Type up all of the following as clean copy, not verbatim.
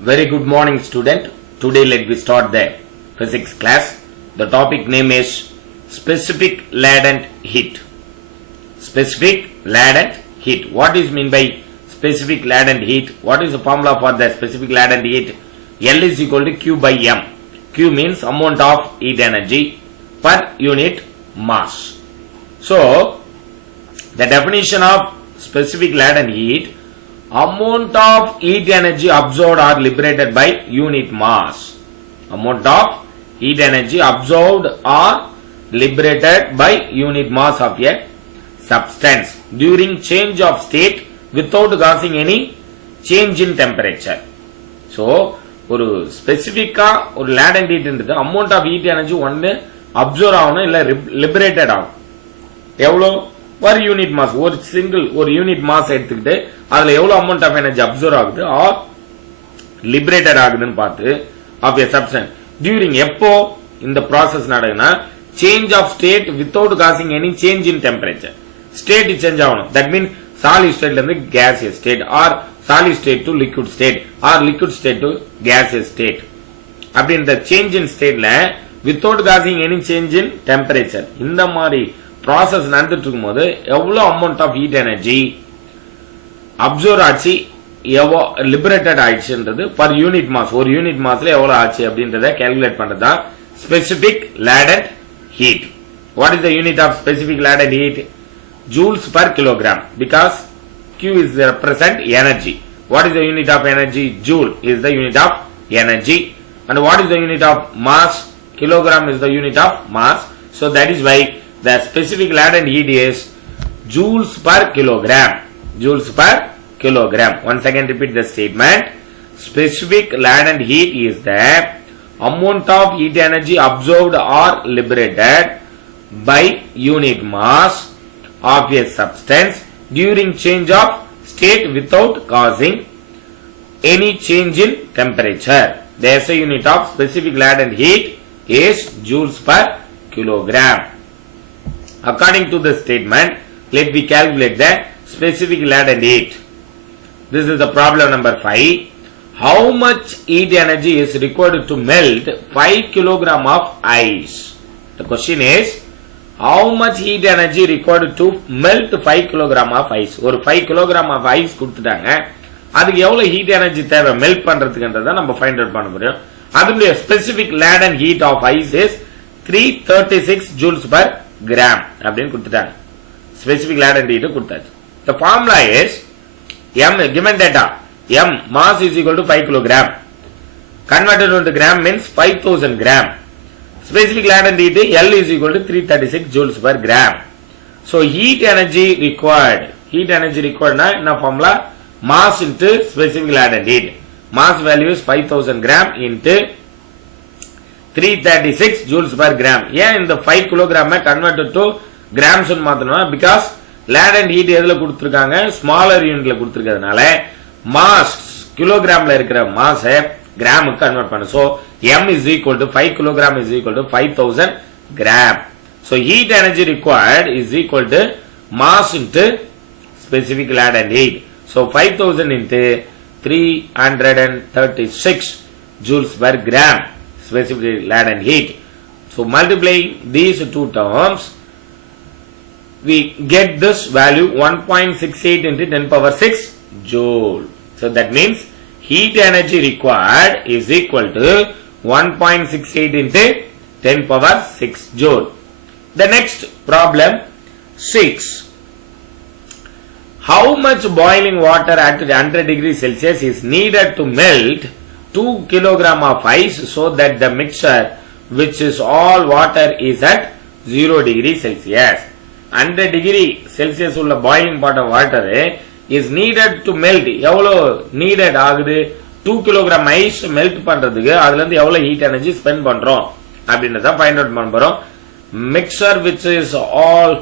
Very good morning, student. Today let me start the physics class. The topic name is specific latent heat. Specific latent heat. What is mean by specific latent heat? What is the formula for the specific latent heat? L is equal to Q by M. Q means amount of heat energy per unit mass. So, the definition of specific latent heat, amount of heat energy absorbed or liberated by unit mass. Amount of heat energy absorbed or liberated by unit mass of a substance during change of state without causing any change in temperature. So, ஒரு ஸ்பெசிஃபிக்கா ஒரு லேடன்ட் ஹீட்ன்றது amount of heat energy ஒன்னு அப்சர்வ் ஆகணும் இல்ல லிபரேட்டட் ஆகும். எவ்வளோ ஒரு யூனிட் மாஸ், ஒரு யூனிட் மாஸ் எடுத்துக்கிட்டு அதுல எவ்வளவு அமௌண்ட் ஆஃப் எனர்ஜி அப்சர்வ் ஆகுது ஆர் லிபரேட்டட் ஆகுதுன்னு பார்த்து ஆஃப் எ சப்ஸ்டன்ஸ் டியூரிங் எப்போ இந்த ப்ராசஸ் நடக்குதுன்னா change of state without causing any change in temperature. State change ஆகணும். தட் மீன் சாலிட் ஸ்டேட்ல இருந்து gaseous state or solid state to liquid state or liquid state to gaseous state. அப்படி இந்த change in ஸ்டேட்ல without causing any change in temperature இந்த மாதிரி process நடந்துட்டு இருக்கும் போது எவ்வளவு amount of heat energy absorb ஆச்சு லிபரேட்டட் ஆயிடுச்சுன்றது பர் யூனிட் மாஸ், ஒரு யூனிட் மாஸ்ல எவ்வளவு ஆச்சு அப்படின்றத கால்குலேட் பண்றதுதான் specific latent heat. What is the unit of specific latent heat? Joules per kilogram, because Q is represent energy. What is the unit of energy? Joule is the unit of energy. And what is the unit of mass? Kilogram is the unit of mass. So that is why the specific latent heat is joules per kilogram. Joules per kilogram. Once again repeat the statement. Specific latent heat is the amount of heat energy absorbed or liberated by unit mass of a substance during change of state without causing any change in temperature. The SI unit of specific latent heat is joules per kilogram. According to the statement, let me calculate the specific latent heat. This is the problem number 5. How much heat energy is required to melt 5 kg of ice? The question is, how much heat energy required to melt 5 kg of ice? ஒரு 5 kg of ice கொடுத்துட்டாங்க, அதுக்கு எவ்வளவு heat energy தேவை melt பண்றதுக்குன்றத நம்ம find out பண்ண முடியும். அதனுடைய specific latent heat of ice is 336 joules per gram அப்படின்னு கொடுத்துட்டாங்க. ஸ்பெசிபிக் லேடன்ட் ஹீட் கொடுத்தாச்சு. The formula is M, given data, M mass is equal to 5 kg. Converted into gram means 5000 gram. Specific latent heat L is equal to 336 joules per gram. So heat energy required na in a formula mass into specific latent heat. Mass value is 5000 gram into 336 joules per gram. Yeah, in the 5 kilogram converted to grams மாத்தணும். Because latent heat எதுல கொடுத்திருக்காங்க, smaller unitல கொடுத்திருக்கிறதுனால mass kilogramல இருக்கிற mass gram convert பண்ணு. So M is equal to 5 kg is equal to 5000 gram. So heat energy required is equal to mass into specific latent heat. So 5000 into 336 joules per gram specific latent heat. So multiplying these two terms, we get this value 1.68 into 10 power 6 joule. So that means heat energy required is equal to 1.68 into 10 power 6 joule. The next problem 6. How much boiling water at 100 degrees Celsius is needed to melt 2 kg of ice so that the mixture, which is all water, is at 0 degrees Celsius? 100 degree Celsius உள்ள boiling pot of water is needed to melt. எவ்வளோ needed ஆகுது? 2 kg ice melt பண்றதுக்கு அதுல இருந்து எவ்வளவு heat energy spend பண்றோம் அப்படின்றத find out பண்ண போறோம். Mixture which is all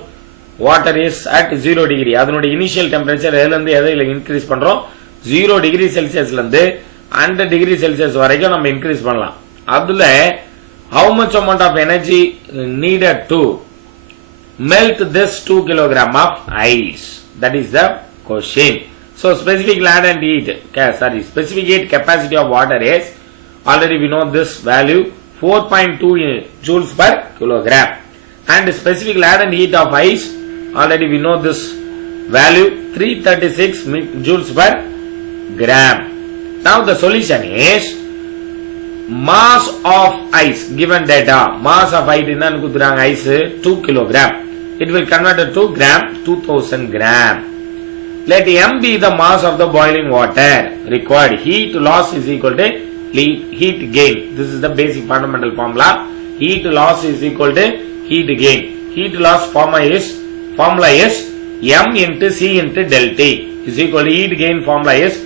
water is at 0 degree. அதனுடைய இனிஷியல் டெம்பரேச்சர் எதுல இருந்து எதில் இன்க்ரீஸ் பண்றோம்? 0 டிகிரி செல்சியஸ்ல இருந்து 100 டிகிரி செல்சியஸ் வரைக்கும் நம்ம இன்க்ரீஸ் பண்ணலாம். அதுல how much amount of energy needed to melt this 2 kg of ice? That is the question. So specific latent heat, specific heat capacity of water is, already we know this value, 4.2 joules per kilogram. And specific latent heat of ice, already we know this value, 336 joules per gram. Now the solution is, mass of ice, given data, mass of ice is 2 kilogram. It will convert it to gram, 2000 gram. Let M be the mass of the boiling water. Required heat loss is equal to heat gain. This is the basic fundamental formula. Heat loss is equal to heat gain. Heat loss formula is M into C into del T is equal to heat gain formula is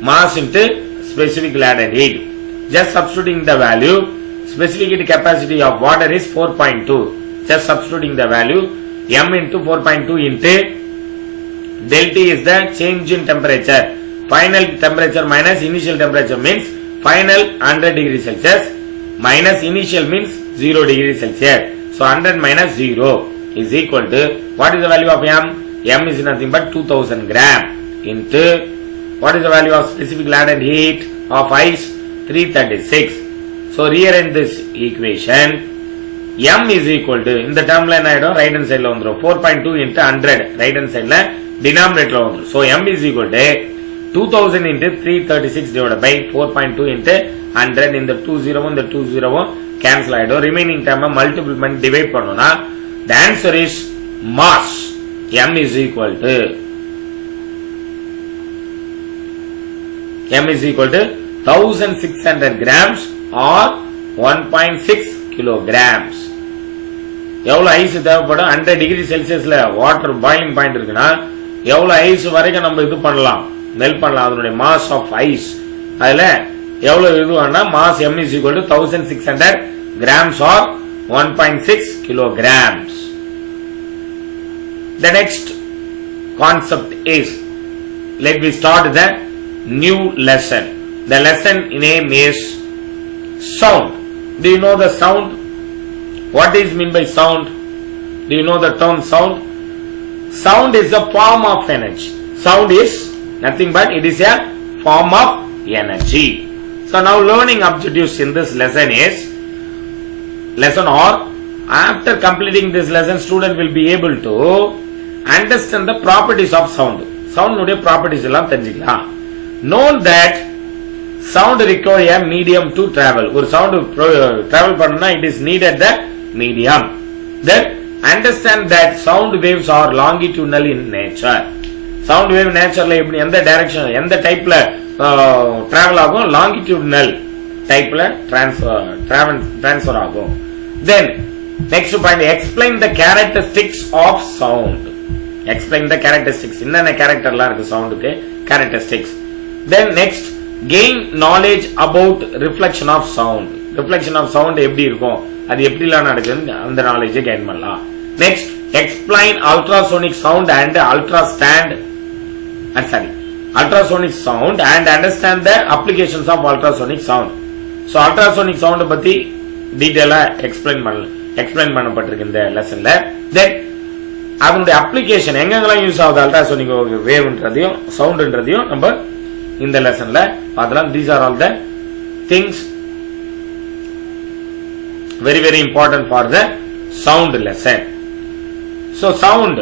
mass into specific latent heat. Just substituting the value, specific heat capacity of water is 4.2. Just substituting the value, M into 4.2 into del T is the change in temperature. Final temperature minus initial temperature means final 100 degrees Celsius minus initial means 0 degrees Celsius. So 100 minus 0 is equal to, what is the value of M? M is nothing but 2000 gram into, what is the value of specific latent heat of ice? 336. So rearrange this equation. M is equal to, in the term line right hand side 4.2 into 100 right hand side denominator. So M is equal to 2000 into 336 divided by 4.2 into 100. In the 20 and the 20 cancel ஆயிடும். remaining term multiple பண்ணி divide பண்ணோம்னா the answer is mass. M is equal to 1600 grams or 1.6 kilograms. எவ்வளவு ஐஸ் தேவைப்படும்? 100 டிகிரி செல்சியஸ்ல water boiling point இருக்குன்னா எவ்வளவு ஐஸ் வரைக்கும் நம்ம இது பண்ணலாம், மெல்ட் பண்ணலாம். அதனுடைய மாஸ் ஆஃப் ஐஸ் அதுல எவ்வளவு இதுவானா mass M is equal to 1600 grams or 1.6 kilograms. The next concept is, let me start the new lesson. The lesson name is sound. Do you know the sound? What is mean by sound? Do you know the term sound? Sound is a form of energy. Sound is nothing but it is a form of energy. So now learning objectives in this lesson is, lesson or after completing this lesson student will be able to understand the properties of sound. Sound உடைய properties எல்லாம் தெரிஞ்சுக்கலாம். Know that sound require a medium to travel. ஒரு sound travel பண்ணனும்னா it is needed the medium. Then understand that sound waves are longitudinal in nature. Sound wave நேச்சர்ல எப்படி எந்த டைரக்ஷன் எந்த டைப்ல டிராவல் ஆகும்? longitudinal டைப்ல ட்ரான்ஸ்ஃபர் ஆகும். Then next point, explain the characteristics of sound. Explain the characteristics. என்னென்ன கேரக்டர்லாம் இருக்கு சவுண்டுக்கு? characteristics. Then next, gain knowledge about reflection of sound. reflection of sound எப்படி இருக்கும், அது எப்படிலாம் நடக்குது, அந்த knowledge gain பண்ணலாம். Next, explain ultrasonic sound and ultrasonic sound and understand the applications of ultrasonic sound. So ultrasonic sound பத்தி டீடைலா எக்ஸ்பிளைன் பண்ணப்பட்டிருக்கு இந்த லெசன்ல. Then அதனுடைய அப்ளிகேஷன் எங்கெங்கெல்லாம் யூஸ் ஆகுது அல்ட்ராசோனிக் வேவ்ன்றதையும் சவுண்ட்ன்றதையும் நம்ம இந்த லெசன்ல பார்க்கலாம். These are all the things very very important for the sound lesson. So sound,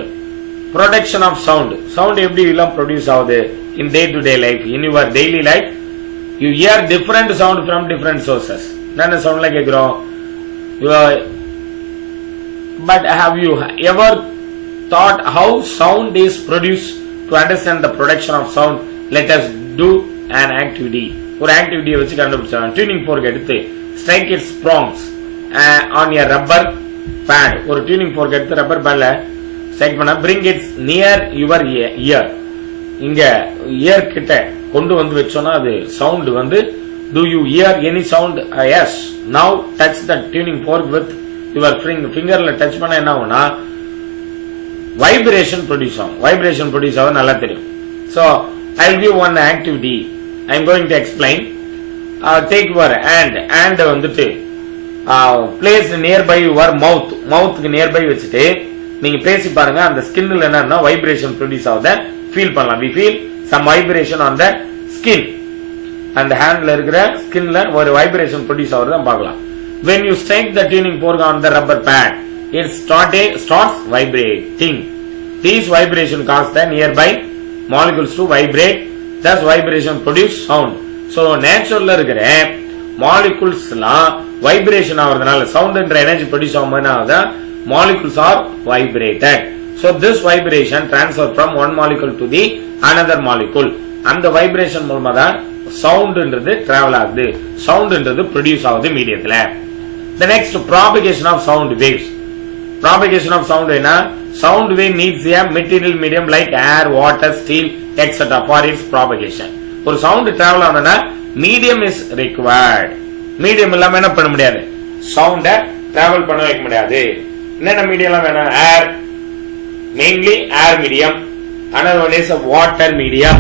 production of sound எப்படி எல்லாம் ப்ரொடியூஸ் ஆகுது in day to day life, in your daily life you hear different sound from different sources. என்னென்ன சவுண்ட்ல கேக்குறோம்? But have you ever thought how sound is produced? To understand the production of sound, let us do an activity. ஒரு ஆக்டிவிட்டியை வச்சு கண்டுபிடிச்சாங்க. Tuning fork எடுத்து strike its prongs on a rubber pad. ஒரு tuning fork எடுத்து ரப்பர் பேட்ல ஸ்ட்ரைக் பண்ணா bring it near your ear. இங்க இயர் கிட்ட கொண்டு வந்து வச்சோம்னா அது சவுண்ட் வந்து, do you hear any sound? Yes. Now touch the tuning fork with your fingerல டச் பண்ணா என்ன ஆகும்னா வைப்ரேஷன் ப்ரொடியூஸ் ஆகும். வைப்ரேஷன் ப்ரொடியூஸ் ஆகும் நல்லா தெரியும். So I will give one activity. I am going to explain. Take your hand வந்துட்டு place nearby your mouthக்கு nearby வச்சுட்டு நீங்க பேசி பாருங்க. அந்த ஸ்கின்ல என்னன்னா வைப்ரேஷன் ப்ரொடியூஸ் ஆகுத ஃபீல் பண்ணலாம். we feel some vibration on the skin. And the handல இருக்கிற skinல ஒரு vibration produce ஆகுறத பார்க்கலாம். When you strike the tuning fork on the rubber pad, it starts vibrating. These vibration cause the nearby molecules to vibrate. Thus vibration produce sound. So naturally இருக்கிற moleculesலாம் vibration ஆகுறதுனால sound என்ற energy produce ஆகும்போது molecules are vibrated. So this vibration transfer from one molecule to the another molecule. And the vibration மூலமா தான் sound என்றது travel ஆகுது. Sound என்றது produce ஆகுது மீடியத்துல. The next, propagation of sound waves. Propagation of sound என்ன? Sound wave needs a material medium like air, water, steel, etc. for its propagation. ஒரு sound travel ஆனனா medium is required. Medium இல்லாம என்ன பண்ண முடியாது? Sound travel பண்ண வைக்க முடியாது. என்னென்ன மீடியம் வேணும்? Air, mainly air medium. Another one is water medium.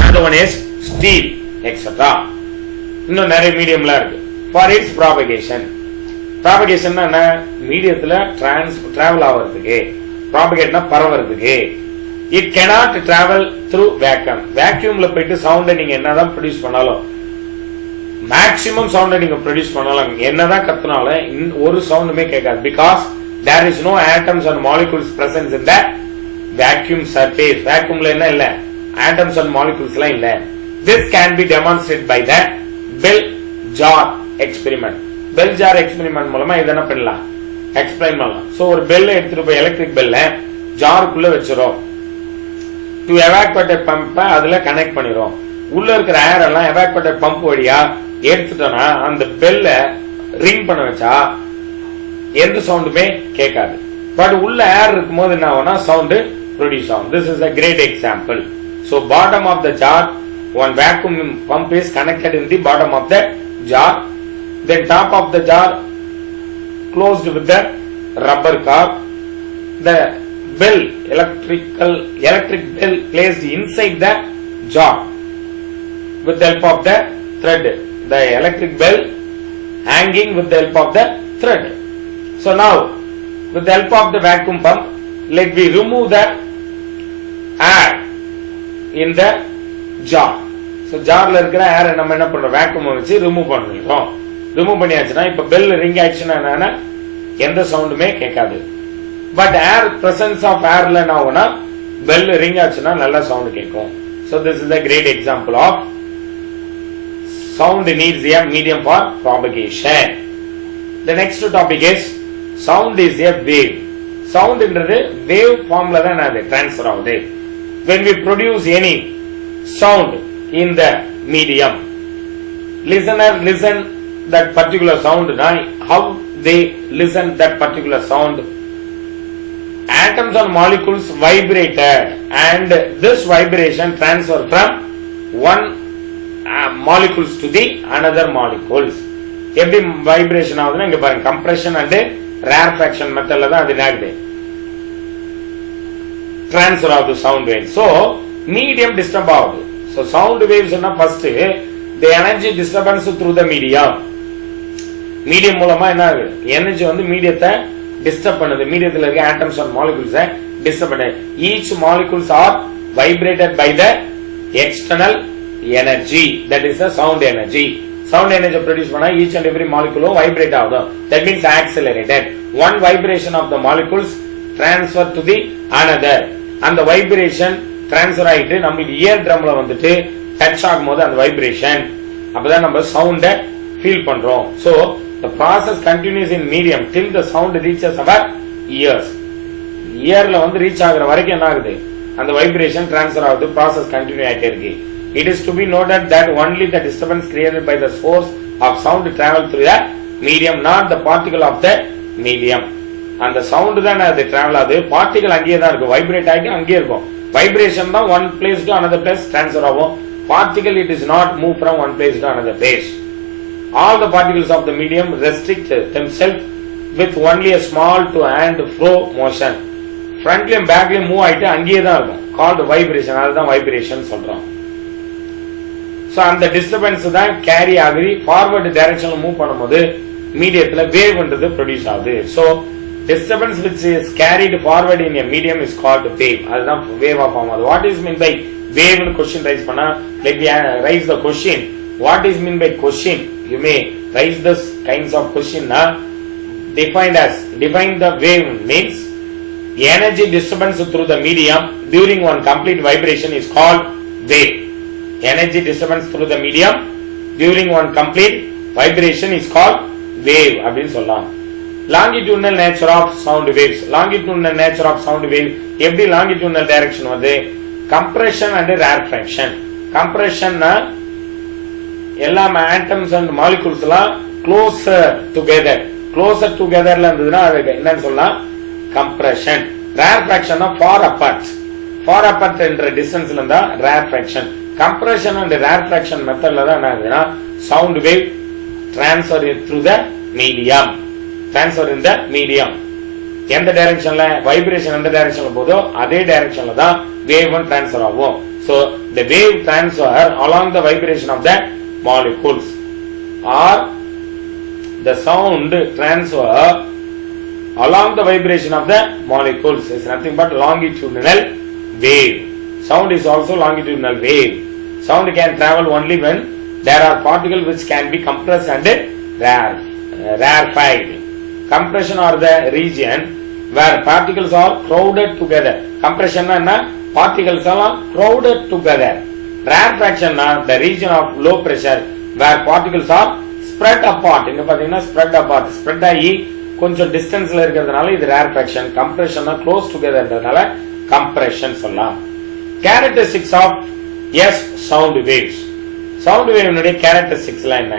Another one is steel, etc. இன்னும் நிறைய மீடியம்லாம் இருக்கு. For its propagation. Propagation என்ன? மீடியத்துல travel ஆவறதுக்கு. Propagate பரவறதுக்கு. It cannot travel through vacuum. Vacuumல போயிட்டு சவுண்ட் நீங்க என்னதான் ப்ரொடியூஸ் பண்ணாலும் மேக்ஸிமம் சவுண்ட் நீங்க ப்ரொடியூஸ் பண்ணாலும் என்னதான் கத்துனாலும் ஒரு சவுண்டுமே கேட்காது. Because there is no atoms and molecules present in the vacuum surface. Vacuumல என்ன இல்ல? Atoms and molecules எல்லாம் இல்ல. This can be demonstrated by the Bell jar experiment. Bell jar experiment மூலமா இத என்ன பண்ணலாம்? எக்ஸ்பிளைன் பண்ணலாம். சோ ஒரு பெல் எடுத்துட்டு போய் எலக்ட்ரிக் பெல்ல ஜாருக்குள்ள வச்சிரோம். டு எவாக்குவேட்டர் பம்ப் அதுல கனெக்ட் பண்ணிரோம். உள்ள இருக்கிற ஏர் எல்லாம் எவாக்குவேட்டர் பம்ப் வழியா எடுத்துட்டோம்னா அந்த பெல்ல ரிங் பண்ண வச்சா எந்த சவுண்டுமே கேட்காது. பட் உள்ள ஏர் இருக்கும்போது என்ன ஆகும்னா சவுண்ட் ப்ரொடியூஸ் ஆகும். This is a great example. So bottom of the jar, one vacuum pump is connected in the bottom of the jar. Then top of the jar closed with the rubber cap. The bell, electric bell placed inside the jar with the help of the thread. The electric bell hanging with the help of the thread. So now, with the help of the vacuum pump, let me remove the air in the jar. So jarல இருக்கிற ஏர் நம்ம என்ன பண்றோம்? vacuum வச்சு ரிமூவ் பண்ணிரோம். ரிமூவ் பண்ணியாச்சுனா இப்ப bell ring ஆச்சுனா என்னன்னா எந்த சவுண்டுமே கேட்காது. பட் ஏர் பிரசன்ஸ் ஆஃப் ஏர்ல என்ன ஆகும்னா பெல் ரிங் ஆச்சுனா நல்ல சவுண்ட் கேட்கும். So this is a great example of sound needs a medium for propagation. The next topic is sound is a wave. Sound என்றது wave formல தான் அது transfer ஆகுது. When we produce any sound in the medium, listener listen that particular sound. How they listen that particular sound? Atoms and molecules vibrated, and this vibration transfer from one molecules to the another molecules. எப்படி வைப்ரேஷன் ஆகுதுன்னா இங்க பாருங்க, compression and ரேர்ஃபேக்ஷன் மெத்தட்ல தான் அது நடக்குது. ட்ரான்ஸ்ஃபர் ஆகுது sound wave. So medium disturb ஆகுது. சோ சவுண்ட் வேவ்ஸ் என்ன? ஃபர்ஸ்ட் தி energy disturbance through the medium. Medium மூலமா என்ன ஆகுது? எனர்ஜி வந்து மீடியத்தை டிஸ்டர்ப் பண்ணுது. மீடியத்துல இருக்க ஆட்டம்ஸ் அண்ட் மாலிகூல்ஸ் டிஸ்டர்ப் பண்ணுது. Each molecules are vibrated by the external energy, that is the sound energy. Sound energy produce பண்ணா ஈச் அண்ட் எவ்ரி மாலிகூலும் வைப்ரேட் ஆகும். That means accelerated. One vibration of the molecules transfer to the another. அந்த vibration transfer ஆயிட்டு நம்மளுக்கு இயர் ட்ரம்ல வந்துட்டு டச் ஆகும்போது அந்த வைப்ரேஷன் அப்பதான் நம்ம சவுண்ட ஃபீல் பண்றோம். So the process continues in medium till the sound reaches our ears. இயர்ல வந்து ரீச் ஆகுற வரைக்கும் என்ன ஆகுது? அந்த வைப்ரேஷன் டிரான்ஸ்ஃபர் ஆகுது. process கண்டினியூ ஆயிட்டே இருக்கு. It is to be noted that only the disturbance created by the source of sound travel through the medium, not the particle of the medium. அந்த சவுண்ட் தான் அது டிராவல் ஆகுது. பார்ட்டிகல் அங்கேயே தான் இருக்கும். வைப்ரேட் ஆகிட்டு அங்கேயே இருக்கும். வைப்ரேஷன் தான் one place to another place transfer ஆகும். Particle it is not move from one place to another place. All the particles of the medium restrict themselves with only a small to and fro motion. ஃப்ரண்ட்லயும் பேக்லயும் move ஆயிட்டு அங்கேயே தான் இருக்கும். Called vibration. அதுதான் vibration சொல்றோம். So அந்த disturbance தான் கேரி ஆகி ஃபார்வர்ட் டைரக்ஷன்ல மூவ் பண்ணும்போது மீடியத்துல வேவ்ன்றது ப்ரொடியூஸ் ஆகுது. So disturbance which is carried forward in a medium is called wave. அதுதான் wave ஆஃப் ஆகும். What is meant by wave னு question raise பண்ணா let me raise the question. What is mean by question? You may raise this kinds of question na define the wave means energy disturbance through the medium during one complete vibration is called wave. Energy disturbance through the medium during one complete vibration is called wave அப்படினு சொல்லலாம். Longitudinal nature of sound waves. Longitudinal nature of sound wave எப்படி longitudinal direction வருது? Compression and rarefaction. Compression na எல்லா atoms and molecules எல்லாம் closer together ல இருந்ததுன்னா அது என்னன்னு சொல்லலாம்? Compression. Rarefaction na far apart என்ற டிஸ்டன்ஸ்ல இருந்தா rarefaction. Compression and rarefaction மெத்தட்ல தான் என்ன ஆகுதுன்னா sound wave transfer through the medium. Transfer in the medium. எந்த டைரக்ஷன்ல வைப்ரேஷன் எந்த டைரக்ஷன்ல போதோ அதே டைரக்ஷன்ல தான் வேவ் ட்ரான்ஸ்ஃபர் ஆகும். So the wave transfer along the vibration of the molecules or the sound transfer along the vibration of the molecules is nothing but longitudinal wave. Sound is also longitudinal wave. Sound can travel only when there are particles which can be compressed and rarefied. Compression or the region where particles are crowded together. Compression na particles are crowded together. Rarefaction na the region of low pressure where particles are spread apart. இங்க பாத்தீங்கன்னா spread apart. Spread ஆகி கொஞ்சம் டிஸ்டன்ஸ்ல இருக்கிறதுனால இது rarefaction. Compression na close together என்றதுனால compression சொல்லலாம். Characteristics of sound waves. Sound wave உடைய characteristics எல்லாம் என்ன?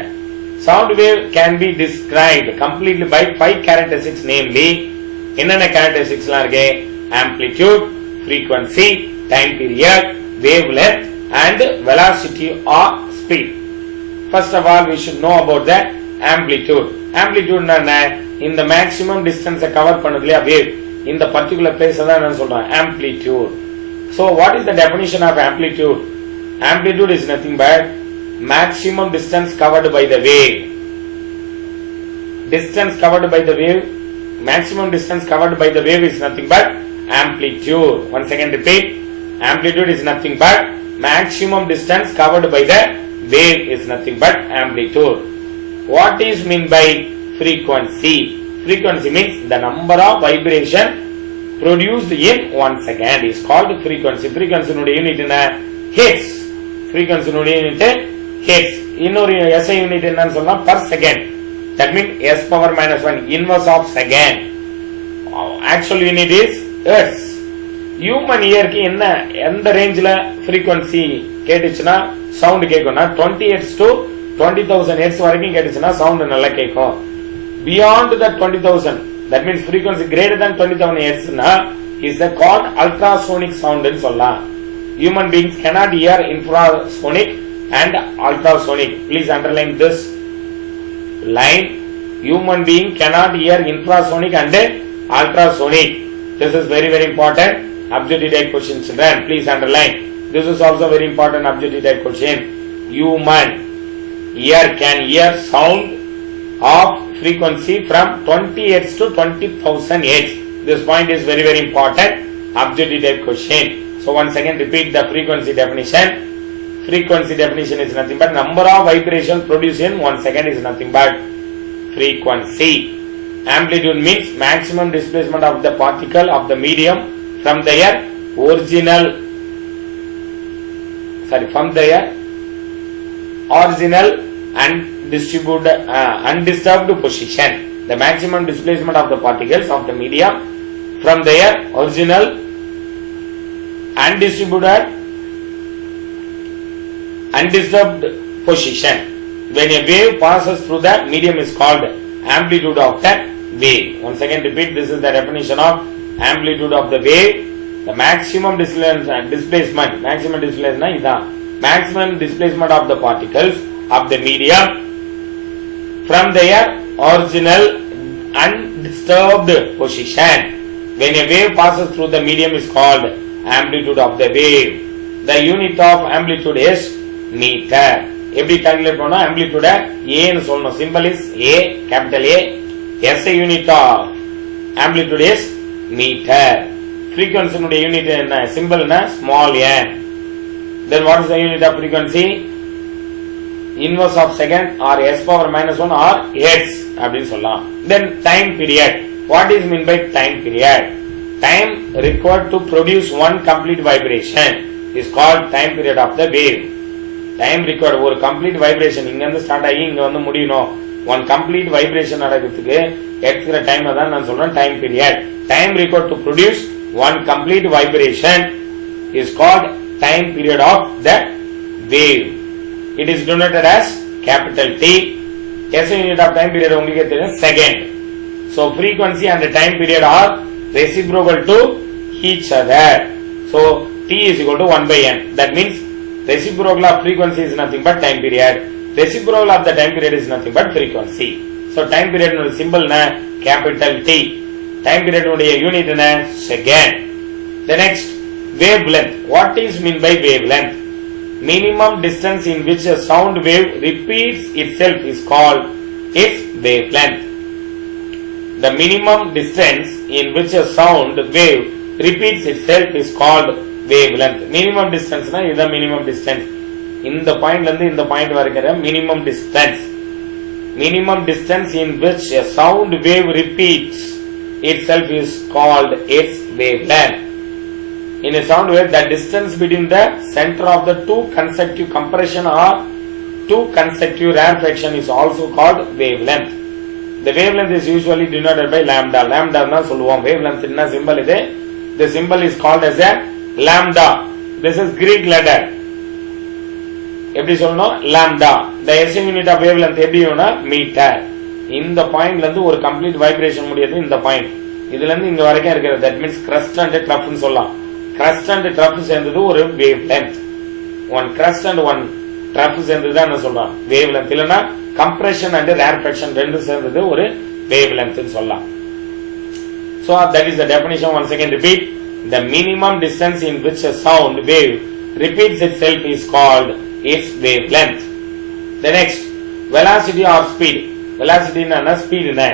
Sound wave can be described completely by 5 characteristics, namely என்னென்ன characteristics எல்லாம் இருக்கு? Amplitude, frequency, time period, wavelength and velocity or speed. First of all, we should know about the amplitude. Amplitude என்ன? இந்த maximum distance cover பண்ணுதுலையா wave, இந்த particular place தான் என்ன சொல்றோம்? Amplitude. So what is the definition of amplitude? Amplitude is nothing but maximum distance covered by the wave. Distance covered by the wave, maximum distance covered by the wave is nothing but amplitude. Once again repeat, amplitude is nothing but maximum distance covered by the wave is nothing but amplitude. What is mean by frequency? Frequency means the number of vibration produced in 1 second is called frequency. Frequency nude unit என்ன? Hertz. Frequency nude unit hertz. இன்னொரு SI unit என்னன்னு சொல்லலாம்? Per second. That means s power minus 1 inverse of second. Actual unit is hertz. Human ear க்கு என்ன எந்த ரேஞ்சில frequency கேட்டுச்சுனா சவுண்ட் கேக்கும்னா 20 Hz to 20000 Hz வரைக்கும் கேட்டுச்சுனா சவுண்ட் நல்லா கேக்கும். Beyond that 20000, that means frequency greater than 20000 Hz na is the called ultrasonic sound ன்னு சொல்லலாம். Human beings cannot hear infrasonic and ultrasonic. Please underline this line. Human being cannot hear infrasonic and ultrasonic. This is very important objective type question, children. Please underline. This is also very important objective type question. Human ear can hear sound of frequency from 20 Hz to 20,000 Hz. This point is very important objective type question. So once again repeat the frequency definition. Frequency definition is nothing but number of vibration produced in 1 second is nothing but frequency. Amplitude means maximum displacement of the particle of the medium from their original and undisturbed position. The maximum displacement of the particles of the medium from their original undisturbed position. When a wave passes through the medium is called amplitude of that wave. Once again repeat, this is the definition of amplitude of the wave. The maximum displacement of the particles of the medium from their original undisturbed position. When a wave passes through the medium is called amplitude of the wave. The unit of amplitude is meter. எப்படி calculate பண்ணா amplitude A ன்னு சொல்லணும். Symbol is A, capital A. SI unit of amplitude is meter. Frequency உடைய unit என்ன? Symbol என்ன? Small n. Then what is the unit of frequency? Inverse of second or s power minus 1 or hertz அப்படின்னு சொல்லலாம். Then time period. What is mean by time period? Time required to produce one complete vibration is called time period of the wave. Time required ஒரு complete vibration இங்க இருந்து ஸ்டார்ட் ஆகி இங்க வந்து முடியணும். one complete vibration நடக்கிறதுக்கு எடுக்கிற டைம் தான் நான் சொல்றேன் time period. Time required to produce one complete vibration is called time period of the wave. It is denoted as capital T. SI unit of time period உங்களுக்கு தெரியும் second. So frequency and the time period are reciprocal to each other. So T is equal to 1 by n. That means reciprocal of frequency is nothing but time period. Reciprocal of the time period is nothing but frequency. So time period symbol na capital T. Time period unit na second. The next wavelength. What is mean by wavelength? Minimum distance in which a sound wave repeats itself is called its wavelength. The minimum distance in which a sound wave repeats itself is called wavelength. Minimum distance na is the minimum distance. In the point landi in the point varikira minimum distance. Minimum distance in which a sound wave repeats itself is called its wavelength. In a sound wave, the distance between the center of the two consecutive compression or two consecutive rarefaction is also called wavelength. The wavelength is usually denoted by lambda. Lambda na solluvom. Wavelength inna symbol ide. The symbol is called as a lambda. This is Greek letter. எப்படி சொல்லணும்? lambda. The SI unit of wavelength எப்படி வேணும்னா மீட்டர். இந்த பாயிண்ட்ல இருந்து ஒரு complete vibration முடியுது இந்த பாயிண்ட். இதுல இருந்து இங்க வரைக்கும் இருக்கிறது. That means crest and trough னு சொல்லலாம். Crest and trough சேர்ந்தது ஒரு wavelength. One crest and one trough சேர்ந்தது தான் என்ன சொல்றோம்? wavelength. இல்லனா compression and rarefaction ரெண்டு சேர்ந்தது ஒரு wavelength னு சொல்லலாம். So that is the definition. Once again repeat. The minimum distance in which a sound wave repeats itself is called its wavelength. The next, velocity or speed. Velocity na speed na.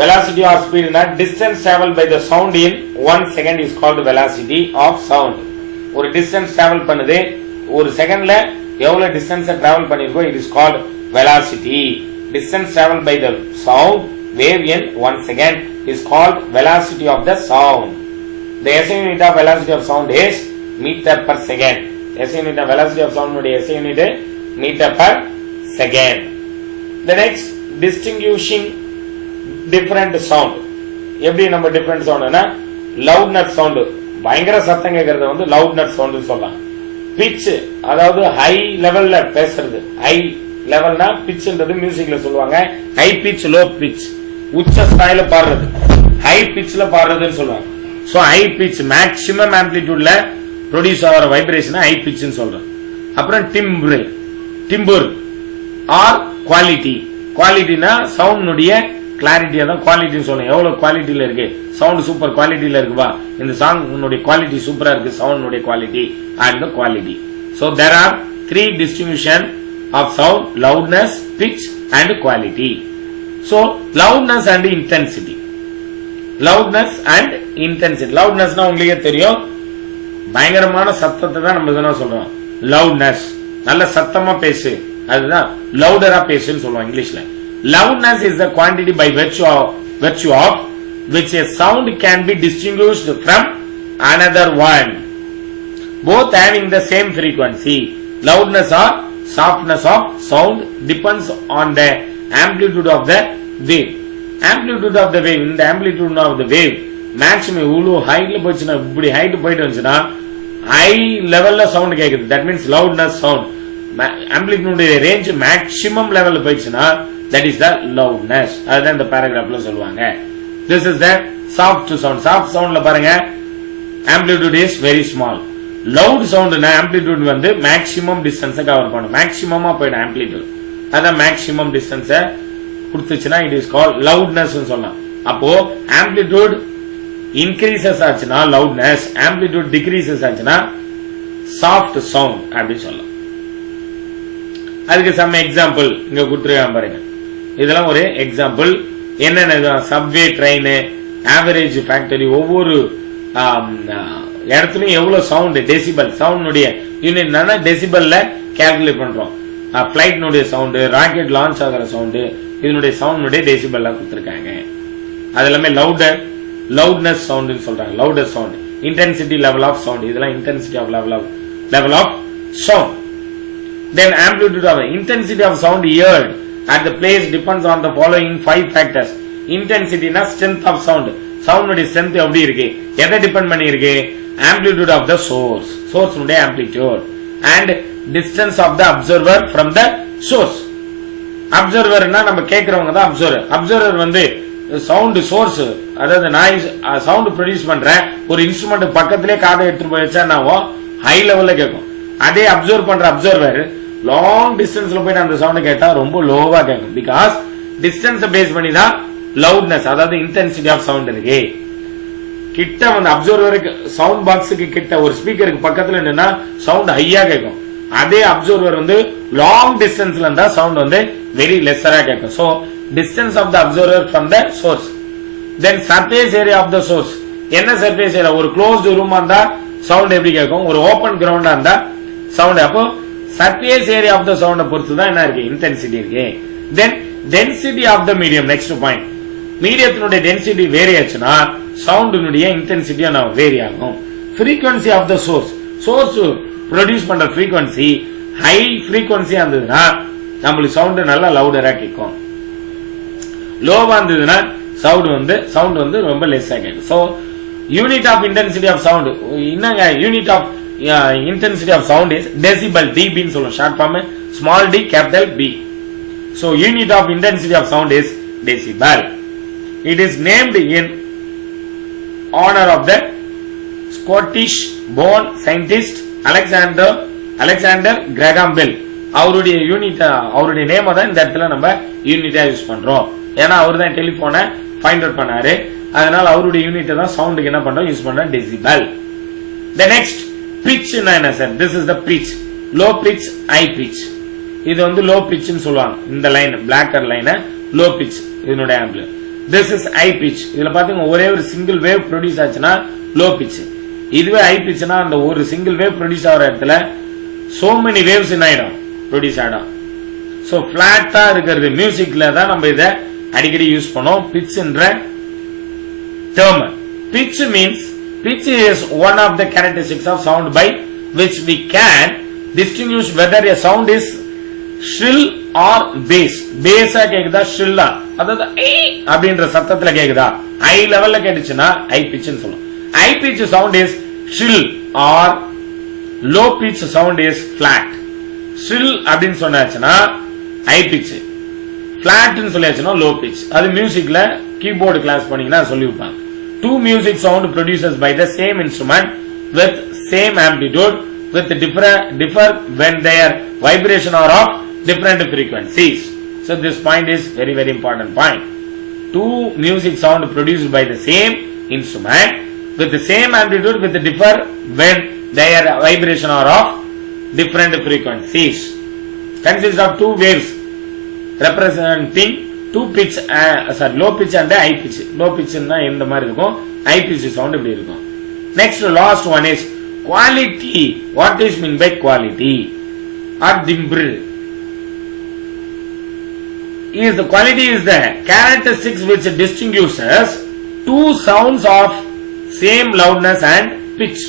Velocity or speed na distance traveled by the sound in 1 second is called velocity of sound. ஒரு distance travel பண்ணுது ஒரு செகண்ட்ல எவ்வளவு distance travel பண்ணிருக்கோ it is called velocity. Distance traveled by the sound wave in 1 second is called velocity of the sound. The SI unit of velocity of sound is meter per second. SI unit of velocity of sound உடைய SI unit meter per second. The next, distinguishing different sound. எப்படி நம்ம different soundனா loudness sound பயங்கர சத்தம் கேக்குறது வந்து loudness sound சொல்லலாம். pitch அதாவது high levelல பேசுறது. high levelனா pitchன்றது மியூசிக்ல சொல்லுவாங்க. high pitch low pitch உச்ச ஸ்தாயில பாடுறது. high pitchல பாடுறதுன்னு சொல்லுவாங்க. So high pitch maximum amplitudeல produce ஆகிற vibration high pitch னு சொல்றோம். அப்புறம் timbre or quality. குவாலிட்டினா சவுண்ட் உடைய கிளாரிட்டியா தான் குவாலிட்டின்னு சொல்லுங்க. எவ்வளவு குவாலிட்டியில இருக்கு சவுண்ட் சூப்பர் குவாலிட்டியில இருக்குவா இந்த சாங் உன்னுடைய குவாலிட்டி சூப்பரா இருக்கு சவுண்ட் உடைய quality and quality. So there are three distinction of sound: loudness, pitch and quality. So loudness and intensity. Loudness and intensity. Loudnessனா உங்களுக்கே தெரியும் பயங்கரமான சத்தத்தை தான் நம்ம என்ன சொல்றோம் loudness. நல்ல சத்தமா பேசு அதுதான் louder பேசுன்னு சொல்லுவோம் இங்கிலீஷ்ல. Loudness is the quantity by virtue of which a sound can be distinguished from another one, both having the same frequency. Loudness or softness of sound depends on the amplitude of the wave. Amplitude of the wave, in the amplitude of the wave maximum இவ்வளவு ஹைட்ல போச்சுன்னா இப்படி ஹைட் போயிட்டு வந்துச்சுன்னா ஹை லெவல்ல சவுண்ட் கேக்குது. that means loudness sound. amplitude range maximum லெவல்ல போயிடுச்சுன்னா that is the loudness. அதுதான் இந்த paragraphல சொல்லுவாங்க. this is the soft sound. soft soundல பாருங்க amplitude is very small. loud soundனா amplitude வந்து maximum distance கவர் பண்ணும். maximum போயிடும் amplitude. அத maximum distance கொடுத்துச்சுன்னா it is called loudness னு சொல்லலாம். அப்போ amplitude increases ஆச்சுன்னா loudness, amplitude decreases ஆச்சுன்னா soft sound அப்படி சொல்லலாம். அதுக்கு some example இங்க கொடுத்திருக்காங்க பாருங்க. இதெல்லாம் ஒரு எக்ஸாம்பிள். என்னென்ன சப்வே ட்ரெயின் ஆவரேஜ் ஃபேக்டரி ஒவ்வொரு இடத்துலயும் எவ்வளவு சவுண்ட் டெசிபல் சவுண்ட் யூனிட் டெசிபல்ல கால்குலேட் பண்றோம். பிளைட் சவுண்ட், ராக்கெட் லான்ச் ஆகிற சவுண்ட், இதனுடைய சவுண்ட் டெசிபல்ல கொடுத்திருக்காங்க. அது எல்லாமே லவுட்னஸ் சவுண்ட் சொல்றாங்க. Loudest sound, intensity level of sound, இதெல்லாம் intensity of level of sound. Then amplitude of intensity of sound heard at the place depends on the following 5 factors. Intensity na strength of sound. Sound உடைய strength எப்படி இருக்கு, எதை டிபெண்ட் பண்ணி இருக்கு? Amplitude of the source உடைய amplitude and distance of the observer from the source. Observer னா நம்ம கேக்குறவங்க தான் observer. Observer வந்து சவுண்ட் சோர்ஸ், அதாவது நாய்ஸ் சவுண்ட் ப்ரொடியூஸ் பண்ற ஒரு இன்ஸ்ட்ருமெண்ட் பக்கத்திலே காதை எடுத்துட்டு போய் வச்சா நான் ஹை லெவல்ல கேட்கும். அதே அப்சர்வ் பண்ற அப்சர்வர் லாங் டிஸ்டன்ஸ்ல போயிட்டு அந்த சவுண்ட் கேட்டா ரொம்ப லோவா கேட்கும். பிகாஸ் டிஸ்டன்ஸ் பேஸ் பண்ணி தான் லவுட்னஸ், அதாவது இன்டென்சிட்டி ஆஃப் சவுண்ட் இருக்கு. கிட்ட வந்து அப்சர்வருக்கு சவுண்ட் பாக்ஸுக்கு கிட்ட ஒரு ஸ்பீக்கருக்கு பக்கத்துல நின்னா சவுண்ட் ஹையா கேட்கும். அதே அப்சர்வர் வந்து லாங் டிஸ்டன்ஸ்ல இருந்தா சவுண்ட் வந்து வெரி லெஸ்ஸரா கேட்கும். So distance of the observer from the source. Then surface area of the source. என்ன surface area? ஒரு closed room இருந்தா சவுண்ட் எப்படி கேட்கும், ஒரு ஓபன் கிரவுண்டா இருந்தா சவுண்ட். அப்போ surface area of the sound பொறுத்து தான் என்ன இருக்கு, இன்டென்சிட்டி இருக்கு. Then density of the medium. next point, மீடியத்தினுடைய டென்சிட்டி வேரி ஆச்சுன்னா சவுண்டினுடைய இன்டென்சிட்டியா நான் வேரி ஆகும். frequency of the source. Source produce பண்ற frequency ஹை frequency இருந்ததுன்னா நம்மளுக்கு சவுண்ட் நல்லா லவுடரா கேட்கும். லோவா இருந்ததுன்னா சவுண்ட் வந்து ரொம்ப லெஸ்ஸா கேட்கும். So unit of intensity of sound என்னங்க, unit of intensity of sound is decibel, டிபின்னு சொல்லுவோம். Short form small D capital B. So unit of intensity of sound is decibel. It is named in honour of the Scottish born scientist Alexander Graham Bell. அவருடைய unit, அவருடைய name தான் இந்த இடத்துல நம்ம யூனிட்டா யூஸ் பண்றோம். ஏன்னா அவர் தான் டெலிபோனை ஃபைண்ட் அவுட் பண்ணாரு. அதனால அவருடைய யூனிட் தான் சவுண்டுக்கு என்ன பண்றோம், யூஸ் பண்றோம், டெசிபல். The next pitch என்ன sir? This is the pitch. Low pitch, high pitch. இது வந்து low pitch னு சொல்லுவாங்க. இந்த line black line low pitch இதனுடைய ample. This is high pitch. இதுல பாத்தீங்க ஒரே ஒரு சிங்கிள் வேவ் ப்ரொடியூஸ் ஆச்சுன்னா low pitch. இதுவே high pitchனா அந்த ஒரு சிங்கிள் வேவ் ப்ரொடியூஸ் ஆகிற இடத்துல so many waves என்ன ஆயிடும், ப்ரொடியூஸ் ஆயிடும். சோ பிளாட்டா இருக்கிறது மியூசிக்ல தான் நம்ம இதை அடிக்கடி யூஸ் பண்ணோம் pitch என்ற term. Pitch means, pitch is one of the characteristics of sound by which we can distinguish whether a sound is shrill or bass. bass கேக்குதா shrill அதாவது அப்படின்ற சத்தத்துல கேக்குதா, ஹை லெவல்ல கேட்டுச்சுன்னா high pitch னு சொல்லுவோம். high pitch sound is shrill or low pitch sound is flat. shrill அப்படின்னு சொன்னாச்சுன்னா high pitch, flat னு சொல்லியாச்சுன்னா low pitch. அது மியூசிக்ல கீபோர்டு கிளாஸ் பண்ணீங்கன்னா சொல்லிருப்பாங்க. Two music sound produced by the same instrument with same amplitude with differ when their vibration are of different frequencies. So this point is very very important point. Two music sound produced by the same instrument with the same amplitude with differ when their vibration are of different frequencies. Consist of two waves representing two pitch, low pitch and high pitch. low pitch னா இந்த மாதிரி இருக்கும், high pitch sound இப்படி இருக்கும். Next last one is quality. What is mean by quality or timbre? Is the quality is the characteristics which distinguishes two sounds of same loudness and pitch.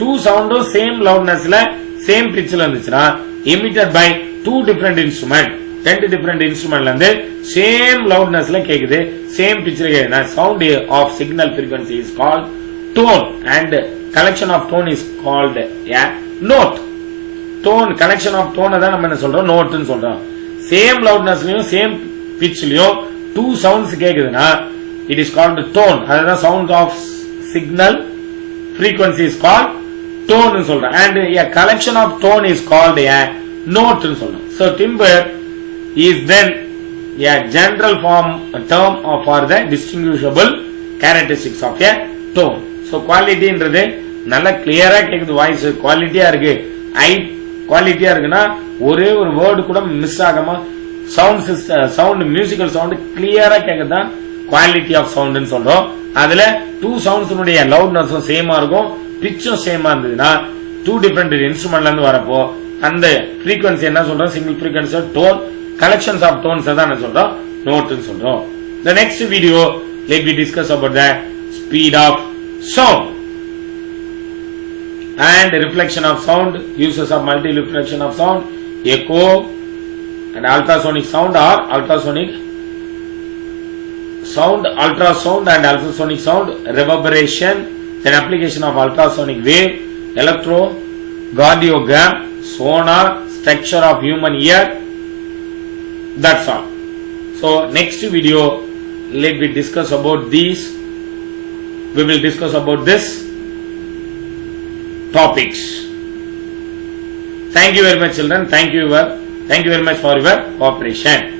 Two sound same loudness la same pitch la இருந்துச்சுனா emitted by two different instrument. ரெண்டு different இன்ஸ்ட்ருமெண்ட்ல இருந்து same லவுட்னஸ்ல கேக்குது, same பிட்ச்ல கேக்குது. Sound of signal frequency is called tone and collection of tone is called a note. tone collection of tone தான் நம்ம என்ன சொல்றோம், note னு சொல்றோம். சேம் லவுட்னஸ்லயும் சேம் பிட்ச்லயும் டூ சவுண்ட்ஸ் கேக்குதுன்னா it is called tone. அதுதான் sound of signal frequency is called tone னு சொல்றோம். and a collection of tone is called a note னு சொல்றோம். so timbre is then a general form term for the distinguishable characteristics of a tone. So quality என்றது நல்ல கிளியரா கேக்குது, வாய்ஸ் குவாலிட்டியா இருக்கு, ஹை குவாலிட்டியா இருக்குன்னா ஒரே ஒரு வேர்டு கூட மிஸ் ஆகாம சவுண்ட் மியூசிக்கல் சவுண்ட் கிளியரா கேக்குதான் குவாலிட்டி ஆஃப் சவுண்ட்னு சொல்றோம். அதுல டூ சவுண்ட்ஸ் லவுட்னஸும் சேமா இருக்கும், பிச்சும் சேமா இருந்ததுன்னா டூ டிஃபரெண்ட் இன்ஸ்ட்ருமெண்ட்ல இருந்து வரப்போ அந்த frequency என்ன சொல்றோம் single frequency tone collections of tones தான் என்ன சொல்றோம் நோட்னு சொல்றோம். The next video let me discuss about the speed of sound and reflection of sound, uses of multi reflection of sound, echo and ultrasonic sound or ultrasonic sound, ultrasound and ultrasonic sound, reverberation, then application of ultrasonic wave, electrocardiogram, sonar, structure of human ear. That's all. So next video let me discuss about these. We will discuss about this topics. Thank you very much children. Thank you very much for your cooperation.